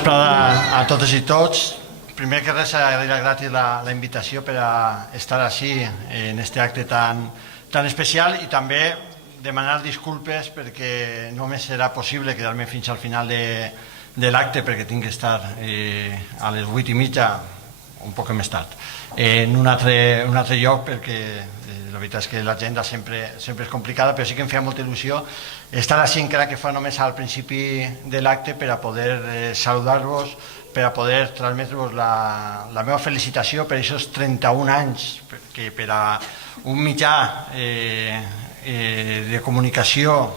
vesprada a totes i tots. Primer que res, agrair gratis la invitació per a estar així en aquest acte tan especial i també demanar disculpes perquè no me serà possible quedar-me fins al final de l'acte perquè tinc que estar a les 8:30, un poc més tard, en un altre lloc perquè la veritat és que l'agenda sempre és complicada, però sí que em feia molta il·lusió estar així, encara que fa només al principi de l'acte, per a poder saludar-vos, per a poder transmetre-vos la meva felicitació per aquests 31 anys, que per a un mitjà de comunicació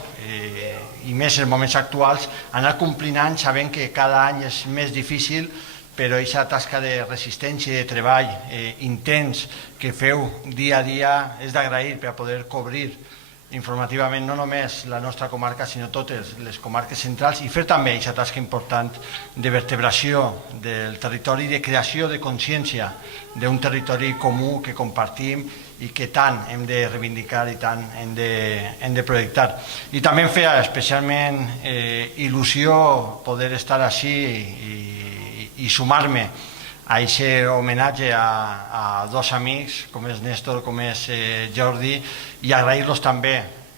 i més en moments actuals, anar complint anys sabent que cada any és més difícil, però aquesta tasca de resistència i de treball intens que feu dia a dia és d'agrair per a poder cobrir informativament no només la nostra comarca sinó totes les comarques centrals i fer també aquesta tasca important de vertebració del territori i de creació de consciència d'un territori comú que compartim i que tant hem de reivindicar i tant hem de projectar. I també em feia especialment il·lusió poder estar així i sumar-me a aquest homenatge a dos amics com és Néstor, com és Jordi, i agrair-los també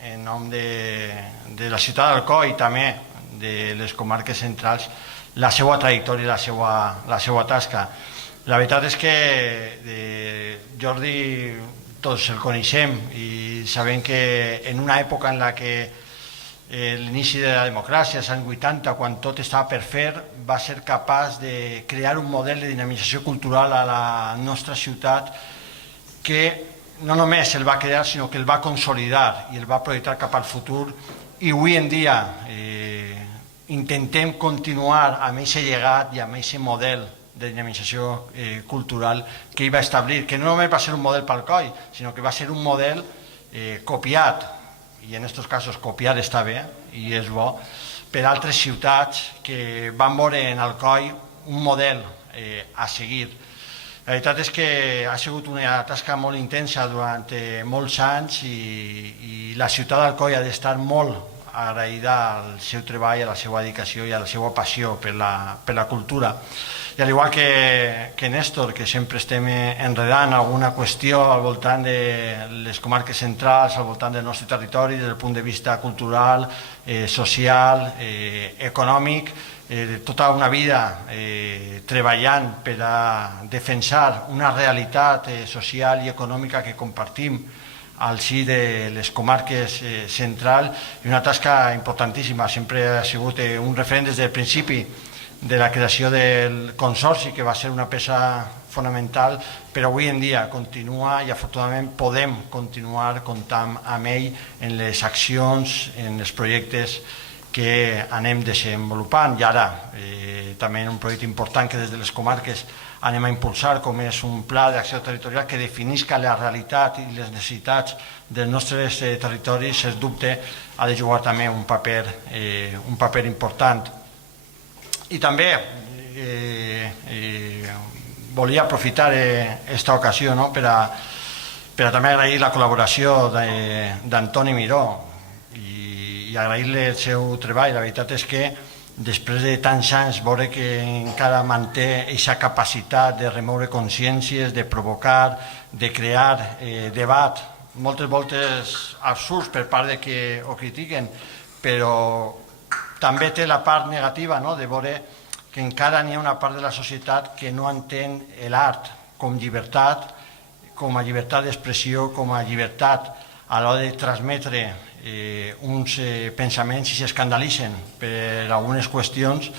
en nom de la ciutat d'Alcoi i també de les comarques centrals la seva trajectòria i la seva tasca. La veritat és que Jordi tots el coneixem i sabem que en una època en la que l'inici de la democràcia, als anys 80, quan tot estava per fer, va ser capaç de crear un model de dinamització cultural a la nostra ciutat que no només el va crear, sinó que el va consolidar i el va projectar cap al futur. I avui en dia intentem continuar amb aquest llegat i amb aquest model de dinamització cultural que ell va establir, que no només va ser un model per Alcoi, sinó que va ser un model copiat, i en aquests casos copiar està bé i és bo, per altres ciutats que van veure en Alcoi un model a seguir. La veritat és que ha sigut una tasca molt intensa durant molts anys i la ciutat d'Alcoi ha d'estar molt agraïda al seu treball, a la seva dedicació i a la seva passió per la cultura. I al igual que Néstor, que sempre estem enredant alguna qüestió al voltant de les comarques centrals, al voltant del nostre territori, des del punt de vista cultural, social, econòmic, tota una vida treballant per a defensar una realitat social i econòmica que compartim al si de les comarques centrals, i una tasca importantíssima. Sempre ha sigut un referent des del principi de la creació del consorci, que va ser una peça fonamental, però avui en dia continua i afortunadament podem continuar comptant amb ell en les accions, en els projectes que anem desenvolupant. I ara també en un projecte important que des de les comarques anem a impulsar, com és un pla d'acció territorial que definisca la realitat i les necessitats dels nostres territoris, sens dubte ha de jugar també un paper important. I també volia aprofitar aquesta ocasió per a també agrair la col·laboració d'Antoni Miró i agrair-li el seu treball. La veritat és que després de tants anys veure que encara manté aquesta capacitat de remoure consciències, de provocar, de crear debat, moltes voltes absurds per part de que ho critiquen, però també té la part negativa de veure que encara n'hi ha una part de la societat que no entén l'art com llibertat, com a llibertat d'expressió, com a llibertat a l'hora de transmetre uns pensaments i s'escandalitzen per algunes qüestions,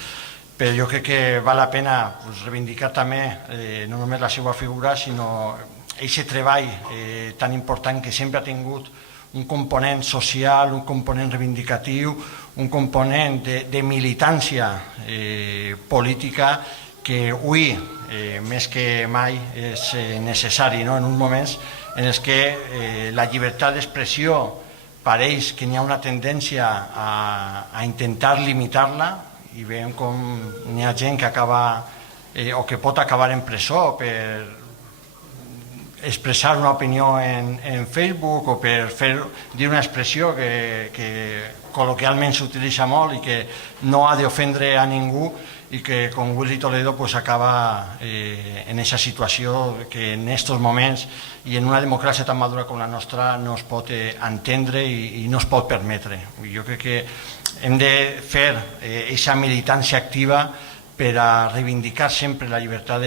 però jo crec que val la pena reivindicar també no només la seva figura, sinó aquest treball tan important que sempre ha tingut un component social, un component reivindicatiu, un component de militància política que avui, més que mai, és necessari en uns moments en els que la llibertat d'expressió pareix que n'hi ha una tendència a intentar limitar-la i veiem com n'hi ha gent que acaba o que pot acabar en presó per expressar una opinió en Facebook o per dir una expressió que col·loquialment s'utilitza molt i que no ha d'ofendre a ningú, i que com Willy Toledo acaba en aquesta situació que en aquests moments i en una democràcia tan madura com la nostra no es pot entendre i no es pot permetre. Jo crec que hem de fer aquesta militància activa per a reivindicar sempre la llibertat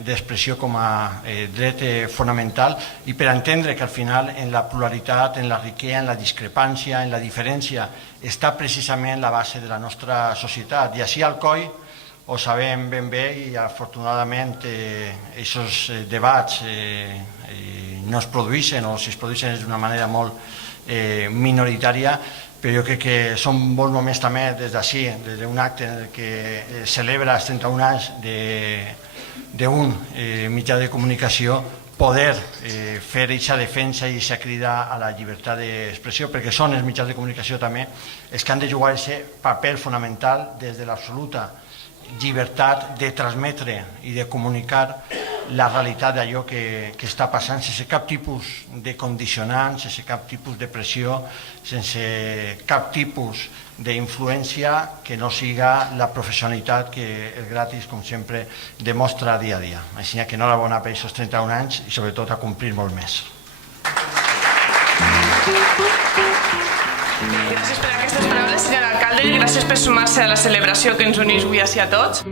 d'expressió com a dret fonamental i per a entendre que al final en la pluralitat, en la riquesa, en la discrepància, en la diferència està precisament la base de la nostra societat. I així al COI ho sabem ben bé i afortunadament aquests debats no es produeixen o si es produeixen d'una manera molt minoritària, però jo crec que són bons moments també des d'ací, des d'un acte en què celebra els 31 anys d'un mitjà de comunicació, poder fer aquesta defensa i aquesta crida a la llibertat d'expressió, perquè són els mitjans de comunicació també els que han de jugar aquest paper fonamental des de l'absoluta llibertat de transmetre i de comunicar la realitat d'allò que està passant sense cap tipus de condicionant, sense cap tipus de pressió, sense cap tipus d'influència que no siga la professionalitat que el Gratis, com sempre, demostra dia a dia. Així que enhorabona per aquests 31 anys i sobretot a complir molt més. Gràcies per aquestes paraules, senyor alcalde, i gràcies per sumar-se a la celebració que ens uneix avui a tots.